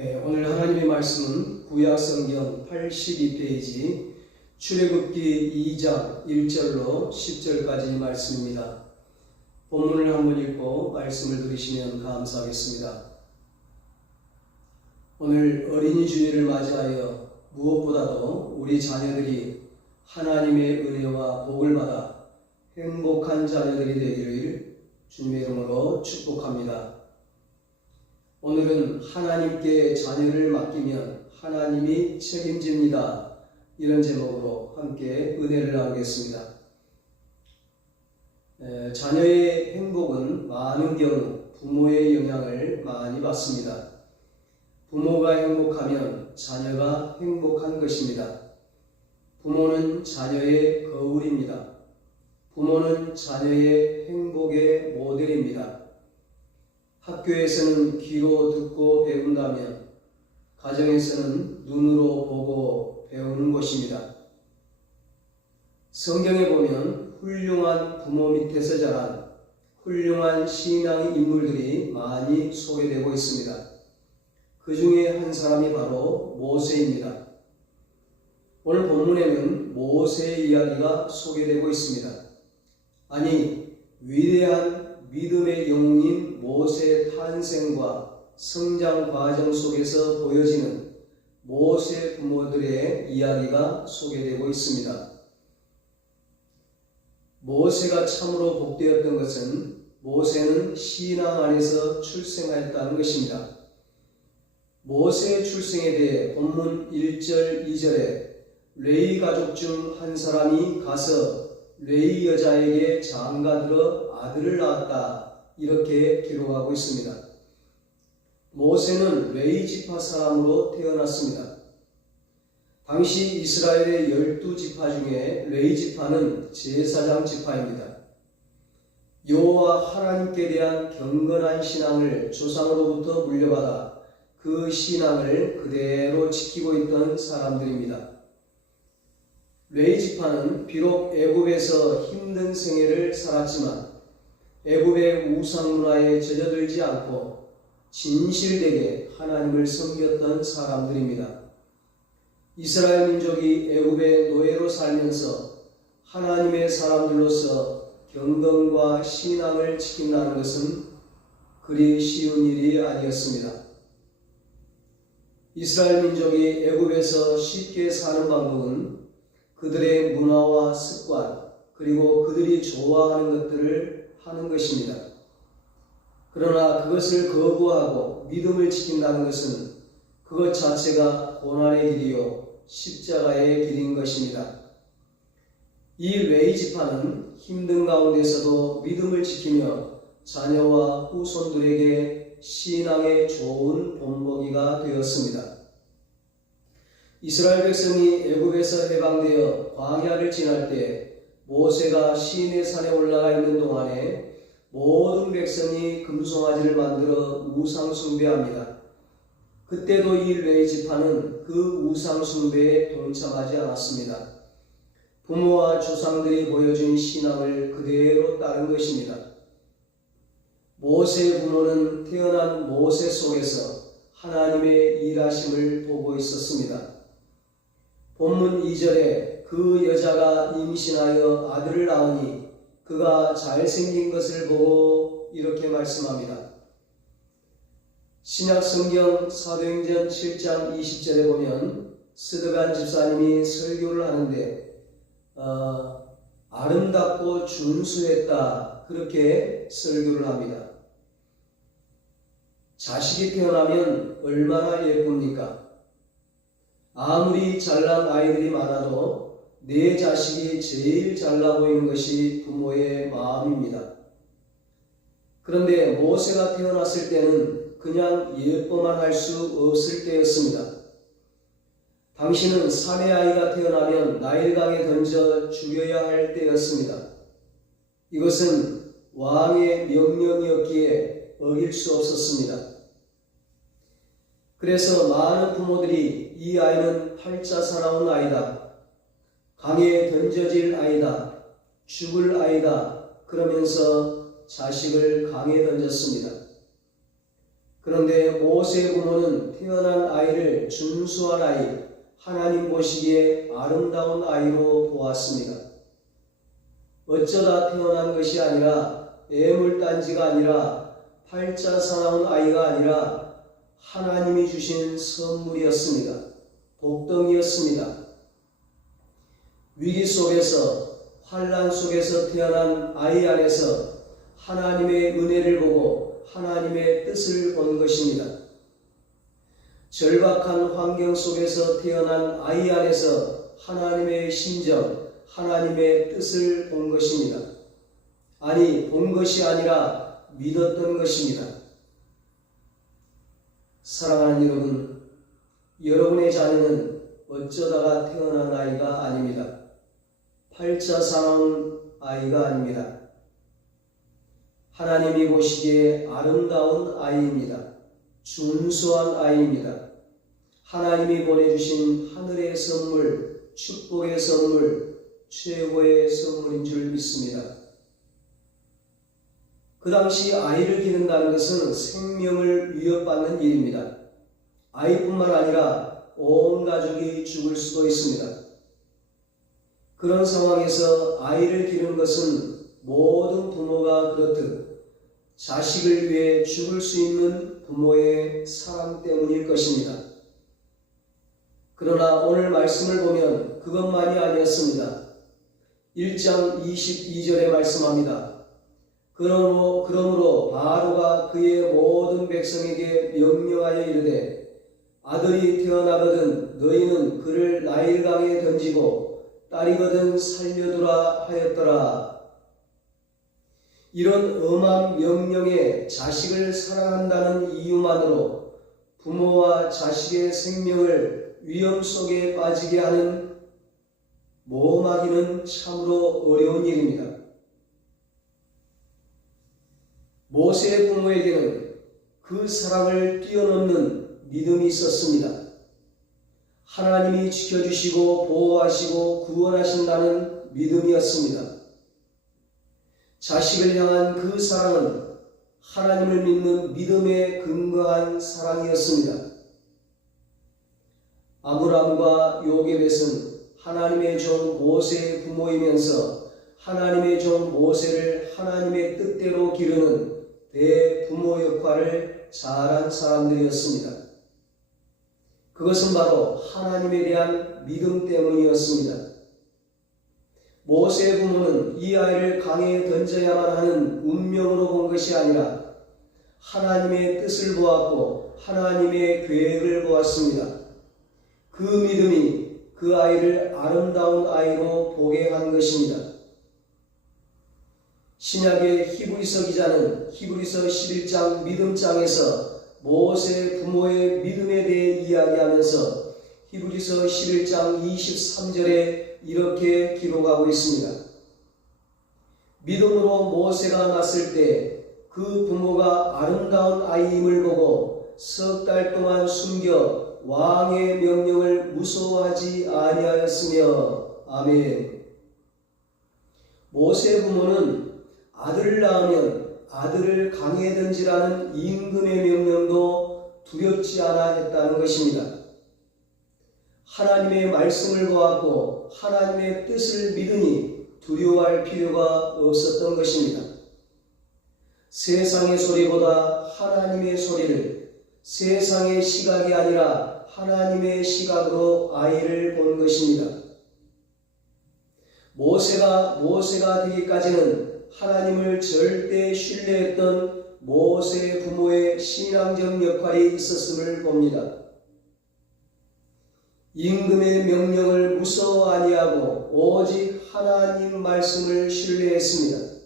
오늘 하나님의 말씀은 구약성경 82페이지 출애굽기 2장 1절로 10절까지 말씀입니다. 본문을 한번 읽고 말씀을 들으시면 감사하겠습니다. 오늘 어린이 주일을 맞이하여 무엇보다도 우리 자녀들이 하나님의 은혜와 복을 받아 행복한 자녀들이 되기를 주님의 이름으로 축복합니다. 오늘은 하나님께 자녀를 맡기면 하나님이 책임집니다. 이런 제목으로 함께 은혜를 나누겠습니다. 자녀의 행복은 많은 경우 부모의 영향을 많이 받습니다. 부모가 행복하면 자녀가 행복한 것입니다. 부모는 자녀의 거울입니다. 부모는 자녀의 행복의 모델입니다. 학교에서는 귀로 듣고 배운다면 가정에서는 눈으로 보고 배우는 것입니다. 성경에 보면 훌륭한 부모 밑에서 자란 훌륭한 신앙 인물들이 많이 소개되고 있습니다. 그 중에 한 사람이 바로 모세입니다. 오늘 본문에는 모세의 이야기가 소개되고 있습니다. 아니, 위대한 믿음의 영웅인 모세의 탄생과 성장 과정 속에서 보여지는 모세 부모들의 이야기가 소개되고 있습니다. 모세가 참으로 복되었던 것은 모세는 신앙 안에서 출생하였다는 것입니다. 모세의 출생에 대해 본문 1절, 2절에 레위 가족 중 한 사람이 가서 레위 여자에게 장가들어 아들을 낳았다, 이렇게 기록하고 있습니다. 모세는 레위 지파 사람으로 태어났습니다. 당시 이스라엘의 12지파 중에 레위 지파는 제사장 지파입니다. 여호와 하나님께 대한 경건한 신앙을 조상으로부터 물려받아 그 신앙을 그대로 지키고 있던 사람들입니다. 레위 지파는 비록 애굽에서 힘든 생애를 살았지만 애굽의 우상 문화에 젖어들지 않고 진실되게 하나님을 섬겼던 사람들입니다. 이스라엘 민족이 애굽의 노예로 살면서 하나님의 사람들로서 경건과 신앙을 지킨다는 것은 그리 쉬운 일이 아니었습니다. 이스라엘 민족이 애굽에서 쉽게 사는 방법은 그들의 문화와 습관, 그리고 그들이 좋아하는 것들을 하는 것입니다. 그러나 그것을 거부하고 믿음을 지킨다는 것은 그것 자체가 고난의 길이요 십자가의 길인 것입니다. 이 레위 지파는 힘든 가운데서도 믿음을 지키며 자녀와 후손들에게 신앙의 좋은 본보기가 되었습니다. 이스라엘 백성이 애굽에서 해방되어 광야를 지날 때 모세가 시내 산에 올라가 있는 동안에 모든 백성이 금송아지를 만들어 우상 숭배합니다. 그때도 이 레위 지파는 그 우상 숭배에 동참하지 않았습니다. 부모와 조상들이 보여준 신앙을 그대로 따른 것입니다. 모세의 부모는 태어난 모세 속에서 하나님의 일하심을 보고 있었습니다. 본문 2절에 그 여자가 임신하여 아들을 낳으니 그가 잘생긴 것을 보고 이렇게 말씀합니다. 신약 성경 사도행전 7장 20절에 보면 스드간 집사님이 설교를 하는데 아름답고 준수했다, 그렇게 설교를 합니다. 자식이 태어나면 얼마나 예쁩니까? 아무리 잘난 아이들이 많아도 내 자식이 제일 잘나 보이는 것이 부모의 마음입니다. 그런데 모세가 태어났을 때는 그냥 예뻐만 할 수 없을 때였습니다. 당신은 사내 아이가 태어나면 나일강에 던져 죽여야 할 때였습니다. 이것은 왕의 명령이었기에 어길 수 없었습니다. 그래서 많은 부모들이 이 아이는 팔자 사나운 아이다, 강에 던져질 아이다, 죽을 아이다, 그러면서 자식을 강에 던졌습니다. 그런데 모세의 부모는 태어난 아이를 준수한 아이, 하나님 보시기에 아름다운 아이로 보았습니다. 어쩌다 태어난 것이 아니라 애물단지가 아니라 팔자 사나운 아이가 아니라 하나님이 주신 선물이었습니다. 복덩이였습니다. 위기 속에서 환난 속에서 태어난 아이 안에서 하나님의 은혜를 보고 하나님의 뜻을 본 것입니다. 절박한 환경 속에서 태어난 아이 안에서 하나님의 심정, 하나님의 뜻을 본 것입니다. 아니, 본 것이 아니라 믿었던 것입니다. 사랑하는 여러분, 여러분의 자녀는 어쩌다가 태어난 아이가 아닙니다. 팔자 사나운 아이가 아닙니다. 하나님이 보시기에 아름다운 아이입니다. 준수한 아이입니다. 하나님이 보내주신 하늘의 선물, 축복의 선물, 최고의 선물인 줄 믿습니다. 그 당시 아이를 기른다는 것은 생명을 위협받는 일입니다. 아이뿐만 아니라 온 가족이 죽을 수도 있습니다. 그런 상황에서 아이를 기르는 것은 모든 부모가 그렇듯 자식을 위해 죽을 수 있는 부모의 사랑 때문일 것입니다. 그러나 오늘 말씀을 보면 그것만이 아니었습니다. 1장 22절에 말씀합니다. 그러므로 바로가 그의 모든 백성에게 명령하여 이르되 아들이 태어나거든 너희는 그를 나일강에 던지고 딸이거든 살려두라 하였더라. 이런 엄한 명령에 자식을 사랑한다는 이유만으로 부모와 자식의 생명을 위험 속에 빠지게 하는 모험하기는 참으로 어려운 일입니다. 모세의 부모에게는 그 사랑을 뛰어넘는 믿음이 있었습니다. 하나님이 지켜주시고 보호하시고 구원하신다는 믿음이었습니다. 자식을 향한 그 사랑은 하나님을 믿는 믿음에 근거한 사랑이었습니다. 아브람과 요게벳은 하나님의 종 모세의 부모이면서 하나님의 종 모세를 하나님의 뜻대로 기르는 대부모 역할을 잘한 사람들이었습니다. 그것은 바로 하나님에 대한 믿음 때문이었습니다. 모세의 부모는 이 아이를 강에 던져야만 하는 운명으로 본 것이 아니라 하나님의 뜻을 보았고 하나님의 계획을 보았습니다. 그 믿음이 그 아이를 아름다운 아이로 보게 한 것입니다. 신약의 히브리서 기자는 히브리서 11장 믿음장에서 모세 부모의 믿음에 대해 이야기하면서 히브리서 11장 23절에 이렇게 기록하고 있습니다. 믿음으로 모세가 났을 때 그 부모가 아름다운 아이임을 보고 석 달 동안 숨겨 왕의 명령을 무서워하지 아니하였으며 아멘. 모세의 부모는 아들을 낳으면 아들을 강에 던지라는 임금의 명령도 두렵지 않아 했다는 것입니다. 하나님의 말씀을 보았고 하나님의 뜻을 믿으니 두려워할 필요가 없었던 것입니다. 세상의 소리보다 하나님의 소리를 세상의 시각이 아니라 하나님의 시각으로 아이를 본 것입니다. 모세가 되기까지는 하나님을 절대 신뢰했던 모세의 부모의 신앙적 역할이 있었음을 봅니다. 임금의 명령을 무서워 아니하고 오직 하나님 말씀을 신뢰했습니다.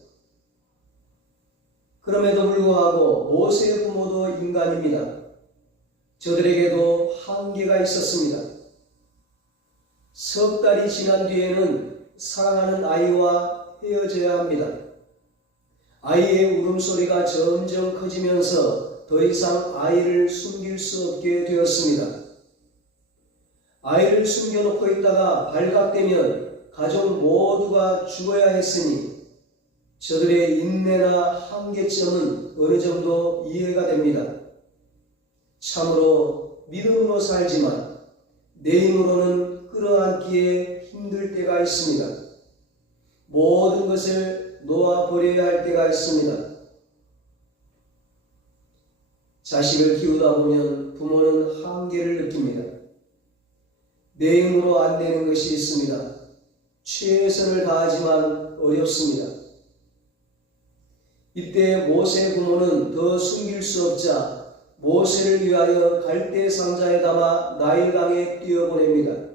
그럼에도 불구하고 모세의 부모도 인간입니다. 저들에게도 한계가 있었습니다. 석 달이 지난 뒤에는 사랑하는 아이와 헤어져야 합니다. 아이의 울음소리가 점점 커지면서 더 이상 아이를 숨길 수 없게 되었습니다. 아이를 숨겨놓고 있다가 발각되면 가족 모두가 죽어야 했으니 저들의 인내나 한계점은 어느 정도 이해가 됩니다. 참으로 믿음으로 살지만 내 힘으로는 끌어안기에 힘들 때가 있습니다. 모든 것을 놓아버려야 할 때가 있습니다. 자식을 키우다 보면 부모는 한계를 느낍니다. 내 힘으로 안 되는 것이 있습니다. 최선을 다하지만 어렵습니다. 이때 모세 부모는 더 숨길 수 없자 모세를 위하여 갈대 상자에 담아 나일강에 뛰어보냅니다.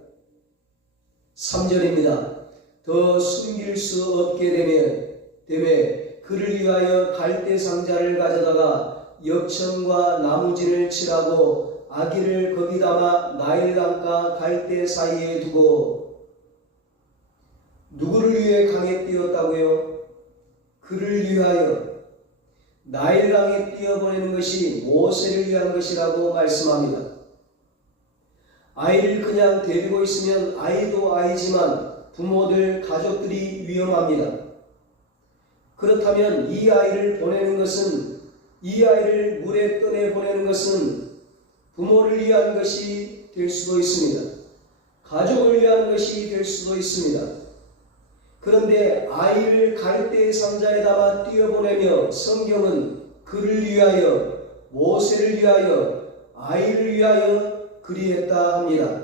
3절입니다. 더 숨길 수 없게 되매 그를 위하여 갈대 상자를 가져다가 역청과 나무진을 칠하고 아기를 거기 담아 나일강과 갈대 사이에 두고. 누구를 위해 강에 뛰었다고요? 그를 위하여. 나일강에 뛰어보내는 것이 모세를 위한 것이라고 말씀합니다. 아이를 그냥 데리고 있으면 아이도 아이지만 부모들, 가족들이 위험합니다. 그렇다면 이 아이를 물에 떠내 보내는 것은 부모를 위한 것이 될 수도 있습니다. 가족을 위한 것이 될 수도 있습니다. 그런데 아이를 갈대 상자에 담아 뛰어보내며 성경은 그를 위하여, 모세를 위하여, 아이를 위하여 그리했다 합니다.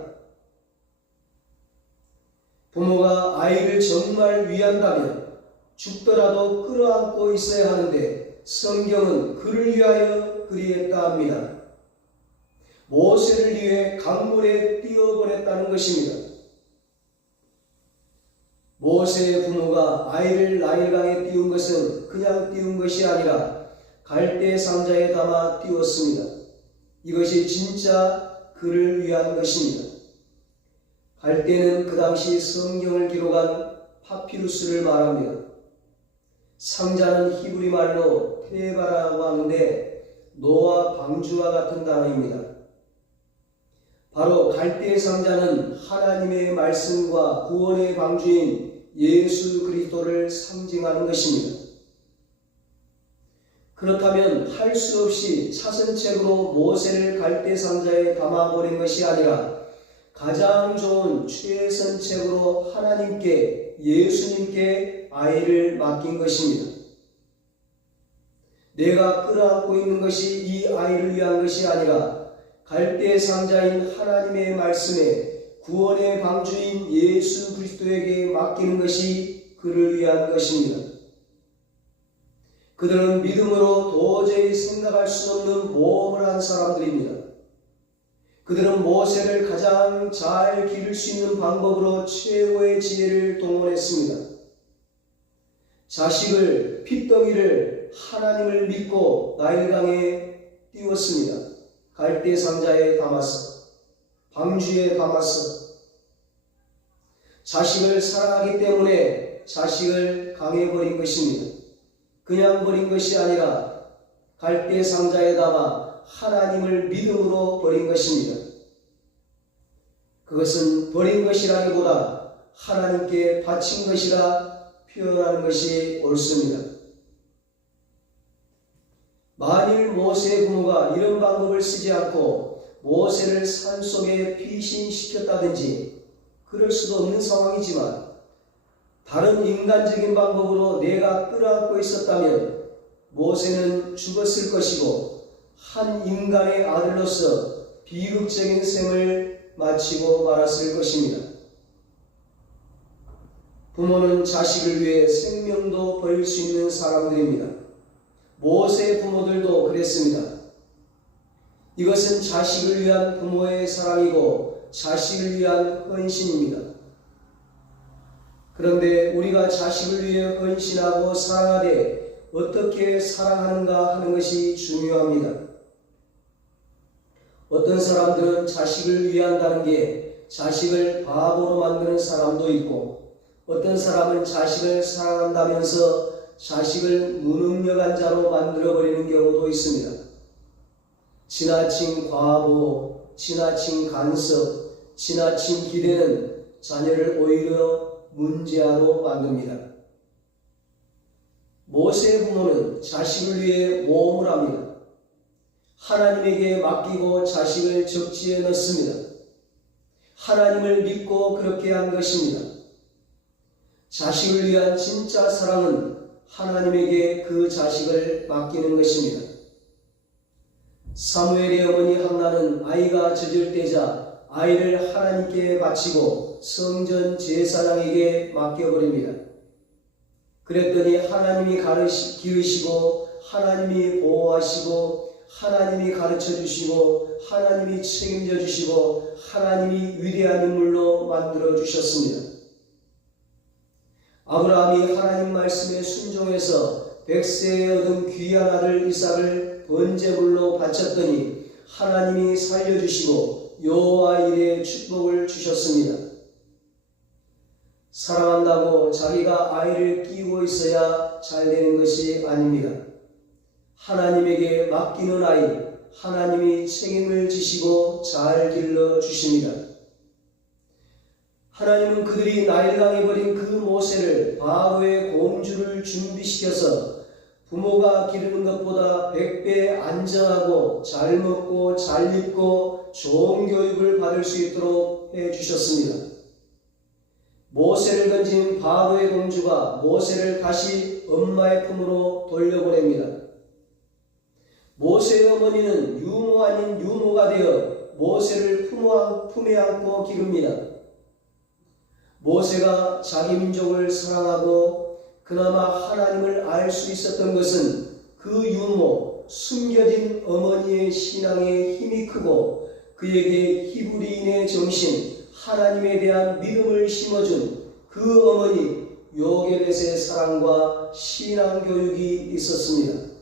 부모가 아이를 정말 위한다면 죽더라도 끌어안고 있어야 하는데 성경은 그를 위하여 그리했다 합니다. 모세를 위해 강물에 뛰어보냈다는 것입니다. 모세의 부모가 아이를 나일강에 띄운 것은 그냥 띄운 것이 아니라 갈대 상자에 담아 띄웠습니다. 이것이 진짜 그를 위한 것입니다. 갈대는 그 당시 성경을 기록한 파피루스를 말합니다. 상자는 히브리 말로 테바라고 하는데 노아 방주와 같은 단어입니다. 바로 갈대 상자는 하나님의 말씀과 구원의 방주인 예수 그리스도를 상징하는 것입니다. 그렇다면 할 수 없이 차선책으로 모세를 갈대 상자에 담아버린 것이 아니라 가장 좋은 최선책으로 하나님께, 예수님께 아이를 맡긴 것입니다. 내가 끌어안고 있는 것이 이 아이를 위한 것이 아니라 갈대 상자인 하나님의 말씀에 구원의 방주인 예수 그리스도에게 맡기는 것이 그를 위한 것입니다. 그들은 믿음으로 도저히 생각할 수 없는 모험을 한 사람들입니다. 그들은 모세를 가장 잘 기를 수 있는 방법으로 최고의 지혜를 동원했습니다. 자식을, 핏덩이를, 하나님을 믿고 나일강에 띄웠습니다. 갈대 상자에 담았어. 방주에 담았어. 자식을 사랑하기 때문에 자식을 강에 버린 것입니다. 그냥 버린 것이 아니라 갈대 상자에 담아 하나님을 믿음으로 버린 것입니다. 그것은 버린 것이라기보다 하나님께 바친 것이라 표현하는 것이 옳습니다. 만일 모세의 부모가 이런 방법을 쓰지 않고 모세를 산속에 피신시켰다든지 그럴 수도 없는 상황이지만 다른 인간적인 방법으로 내가 끌어안고 있었다면 모세는 죽었을 것이고 한 인간의 아들로서 비극적인 생을 마치고 말았을 것입니다. 부모는 자식을 위해 생명도 버릴 수 있는 사람들입니다. 모세의 부모들도 그랬습니다. 이것은 자식을 위한 부모의 사랑이고 자식을 위한 헌신입니다. 그런데 우리가 자식을 위해 헌신하고 사랑하되 어떻게 사랑하는가 하는 것이 중요합니다. 어떤 사람들은 자식을 위한다는 게 자식을 바보로 만드는 사람도 있고 어떤 사람은 자식을 사랑한다면서 자식을 무능력한 자로 만들어버리는 경우도 있습니다. 지나친 과보, 지나친 간섭, 지나친 기대는 자녀를 오히려 문제아로 만듭니다. 모세의 부모는 자식을 위해 모험을 합니다. 하나님에게 맡기고 자식을 적지에 넣습니다. 하나님을 믿고 그렇게 한 것입니다. 자식을 위한 진짜 사랑은 하나님에게 그 자식을 맡기는 것입니다. 사무엘의 어머니 한나는 아이가 젖을 때자 아이를 하나님께 바치고 성전 제사장에게 맡겨버립니다. 그랬더니 하나님이 기르시고 하나님이 보호하시고 하나님이 가르쳐주시고 하나님이 책임져 주시고 하나님이 위대한 인물로 만들어 주셨습니다. 아브라함이 하나님 말씀에 순종해서 100세에 얻은 귀한 아들 이삭을 번제물로 바쳤더니 하나님이 살려주시고 여호와 이레의 축복을 주셨습니다. 사랑한다고 자기가 아이를 끼우고 있어야 잘 되는 것이 아닙니다. 하나님에게 맡기는 아이, 하나님이 책임을 지시고 잘 길러 주십니다. 하나님은 그들이 나일강에 버린 그 모세를 바로의 공주를 준비시켜서 부모가 기르는 것보다 100배 안전하고 잘 먹고 잘 입고 좋은 교육을 받을 수 있도록 해주셨습니다. 모세를 건진 바로의 공주가 모세를 다시 엄마의 품으로 돌려보냅니다. 모세의 어머니는 유모 아닌 유모가 되어 모세를 품에 안고 기릅니다. 모세가 자기 민족을 사랑하고 그나마 하나님을 알 수 있었던 것은 그 유모, 숨겨진 어머니의 신앙의 힘이 크고 그에게 히브리인의 정신, 하나님에 대한 믿음을 심어준 그 어머니 요게벳의 사랑과 신앙 교육이 있었습니다.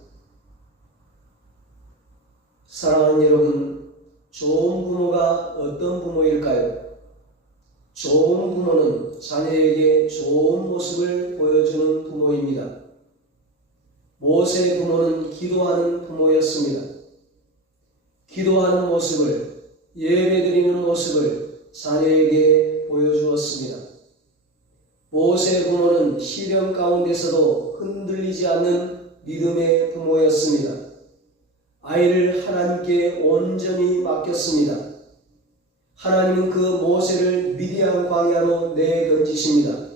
사랑하는 여러분, 좋은 부모가 어떤 부모일까요? 좋은 부모는 자녀에게 좋은 모습을 보여주는 부모입니다. 모세의 부모는 기도하는 부모였습니다. 기도하는 모습을, 예배드리는 모습을 자녀에게 보여주었습니다. 모세의 부모는 시련 가운데서도 흔들리지 않는 믿음의 부모였습니다. 아이를 하나님께 온전히 맡겼습니다. 하나님은 그 모세를 미디안 광야로 내던지십니다.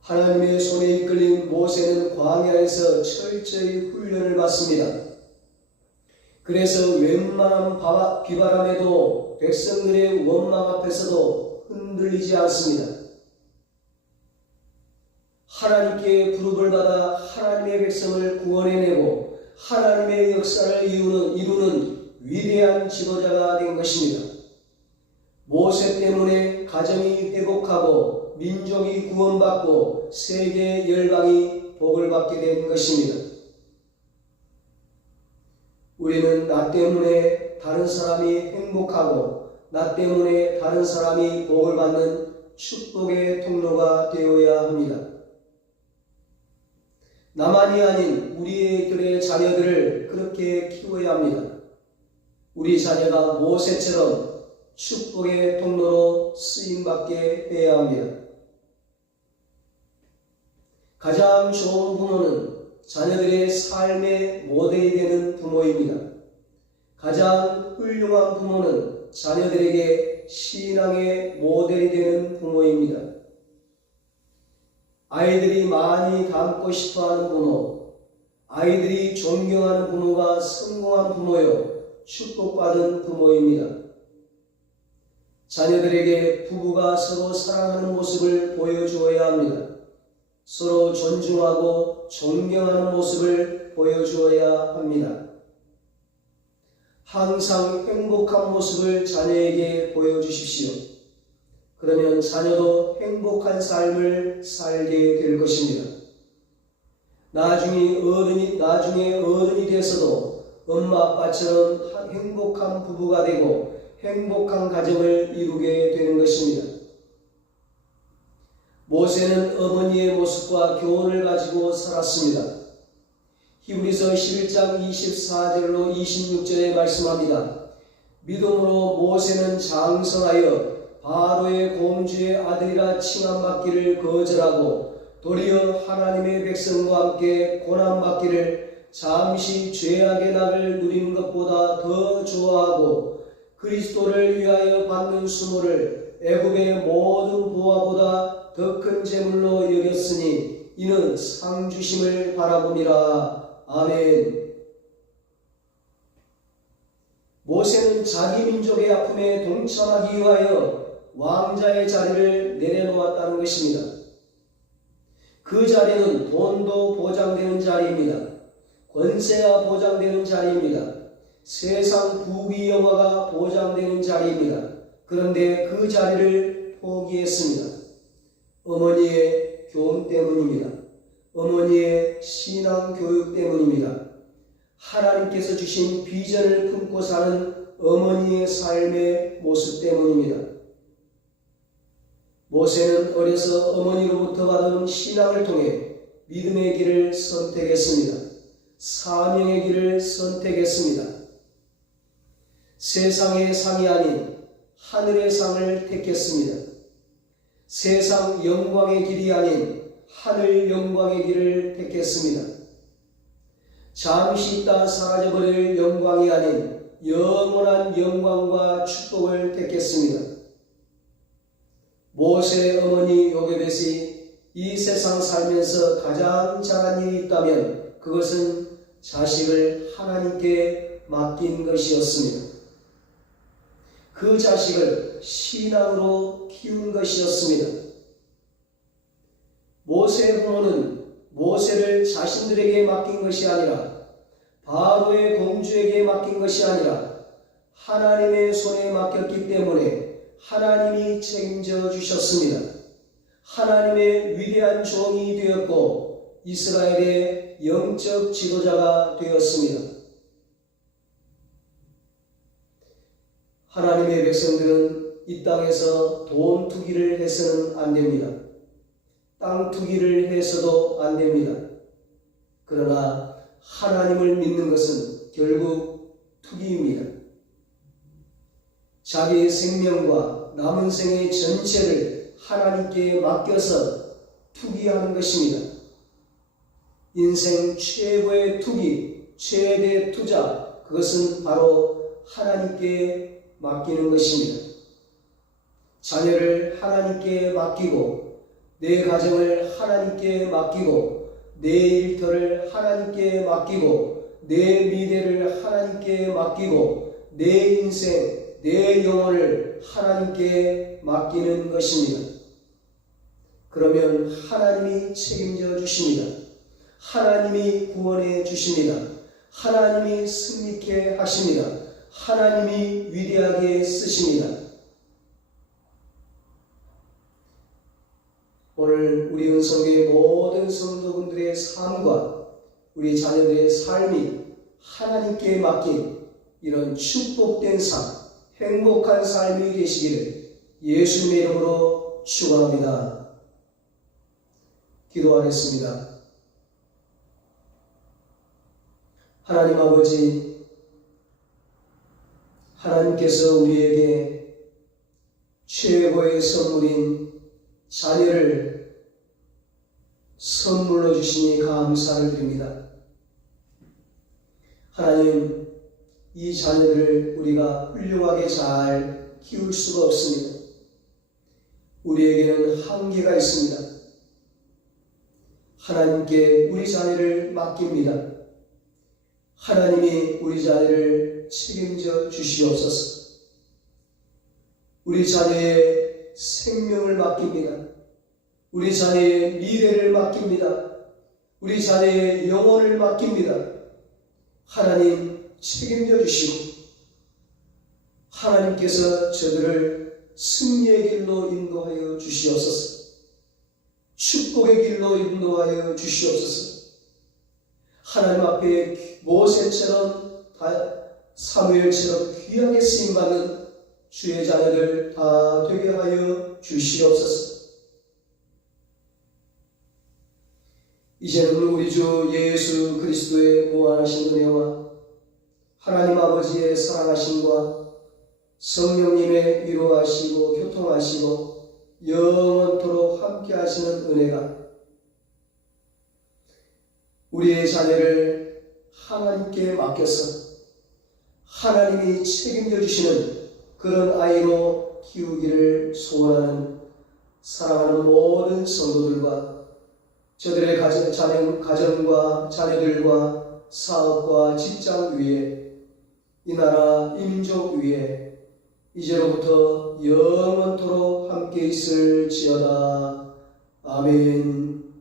하나님의 손에 이끌린 모세는 광야에서 철저히 훈련을 받습니다. 그래서 웬만한 비바람에도 백성들의 원망 앞에서도 흔들리지 않습니다. 하나님께 부름을 받아 하나님의 백성을 구원해내고 하나님의 역사를 이루는 위대한 지도자가 된 것입니다. 모세 때문에 가정이 회복하고 민족이 구원받고 세계 열방이 복을 받게 된 것입니다. 우리는 나 때문에 다른 사람이 행복하고 나 때문에 다른 사람이 복을 받는 축복의 통로가 되어야 합니다. 나만이 아닌 우리의 자녀들을 그렇게 키워야 합니다. 우리 자녀가 모세처럼 축복의 통로로 쓰임받게 해야 합니다. 가장 좋은 부모는 자녀들의 삶의 모델이 되는 부모입니다. 가장 훌륭한 부모는 자녀들에게 신앙의 모델이 되는 부모입니다. 아이들이 많이 닮고 싶어하는 부모, 아이들이 존경하는 부모가 성공한 부모요, 축복받은 부모입니다. 자녀들에게 부부가 서로 사랑하는 모습을 보여주어야 합니다. 서로 존중하고 존경하는 모습을 보여주어야 합니다. 항상 행복한 모습을 자녀에게 보여주십시오. 그러면 자녀도 행복한 삶을 살게 될 것입니다. 나중에 어른이 돼서도 엄마 아빠처럼 행복한 부부가 되고 행복한 가정을 이루게 되는 것입니다. 모세는 어머니의 모습과 교훈을 가지고 살았습니다. 히브리서 11장 24절로 26절에 말씀합니다. 믿음으로 모세는 장성하여 바로의 공주의 아들이라 칭함받기를 거절하고 도리어 하나님의 백성과 함께 고난받기를 잠시 죄악의 낙을 누리는 것보다 더 좋아하고 그리스도를 위하여 받는 수모를 애굽의 모든 보화보다 더 큰 재물로 여겼으니 이는 상 주심을 바라보니라. 아멘. 모세는 자기 민족의 아픔에 동참하기 위하여 왕자의 자리를 내려놓았다는 것입니다. 그 자리는 돈도 보장되는 자리입니다. 권세가 보장되는 자리입니다. 세상 부귀 영화가 보장되는 자리입니다. 그런데 그 자리를 포기했습니다. 어머니의 교훈 때문입니다. 어머니의 신앙 교육 때문입니다. 하나님께서 주신 비전을 품고 사는 어머니의 삶의 모습 때문입니다. 모세는 어려서 어머니로부터 받은 신앙을 통해 믿음의 길을 선택했습니다. 사명의 길을 선택했습니다. 세상의 상이 아닌 하늘의 상을 택했습니다. 세상 영광의 길이 아닌 하늘 영광의 길을 택했습니다. 잠시 있다 사라져버릴 영광이 아닌 영원한 영광과 축복을 택했습니다. 모세의 어머니 요게벳이 이 세상 살면서 가장 잘한 일이 있다면 그것은 자식을 하나님께 맡긴 것이었습니다. 그 자식을 신앙으로 키운 것이었습니다. 모세의 부모는 모세를 자신들에게 맡긴 것이 아니라 바로의 공주에게 맡긴 것이 아니라 하나님의 손에 맡겼기 때문에 하나님이 책임져 주셨습니다. 하나님의 위대한 종이 되었고 이스라엘의 영적 지도자가 되었습니다. 하나님의 백성들은 이 땅에서 돈 투기를 해서는 안 됩니다. 땅 투기를 해서도 안 됩니다. 그러나 하나님을 믿는 것은 결국 투기입니다. 자기의 생명과 남은 생의 전체를 하나님께 맡겨서 투기하는 것입니다. 인생 최고의 투기, 최대 투자, 그것은 바로 하나님께 맡기는 것입니다. 자녀를 하나님께 맡기고 내 가정을 하나님께 맡기고 내 일터를 하나님께 맡기고 내 미래를 하나님께 맡기고 내 인생, 내 영혼을 하나님께 맡기는 것입니다. 그러면 하나님이 책임져 주십니다. 하나님이 구원해 주십니다. 하나님이 승리케 하십니다. 하나님이 위대하게 쓰십니다. 오늘 우리 은성교의 모든 성도분들의 삶과 우리 자녀들의 삶이 하나님께 맡긴 이런 축복된 삶, 행복한 삶이 되시기를 예수님의 이름으로 축원합니다. 기도하겠습니다. 하나님 아버지, 하나님께서 우리에게 최고의 선물인 자녀를 선물로 주시니 감사를 드립니다. 하나님, 이 자녀들을 우리가 훌륭하게 잘 키울 수가 없습니다. 우리에게는 한계가 있습니다. 하나님께 우리 자녀를 맡깁니다. 하나님이 우리 자녀를 책임져 주시옵소서. 우리 자녀의 생명을 맡깁니다. 우리 자녀의 미래를 맡깁니다. 우리 자녀의 영혼을 맡깁니다. 하나님 책임져 주시고 하나님께서 저들을 승리의 길로 인도하여 주시옵소서. 축복의 길로 인도하여 주시옵소서. 하나님 앞에 모세처럼 사무엘처럼 귀하게 쓰임받는 주의 자녀들 다 되게 하여 주시옵소서. 이제는 우리 주 예수 그리스도의 무한하신 은혜와 하나님 아버지의 사랑하심과 성령님의 위로하시고 교통하시고 영원토록 함께 하시는 은혜가 우리의 자녀를 하나님께 맡겨서 하나님이 책임져 주시는 그런 아이로 키우기를 소원하는 사랑하는 모든 성도들과 저들의 가정과 자녀들과 사업과 직장 위에 이 나라 이 민족 위에 이제로부터 영원토록 함께 있을지어다. 아멘.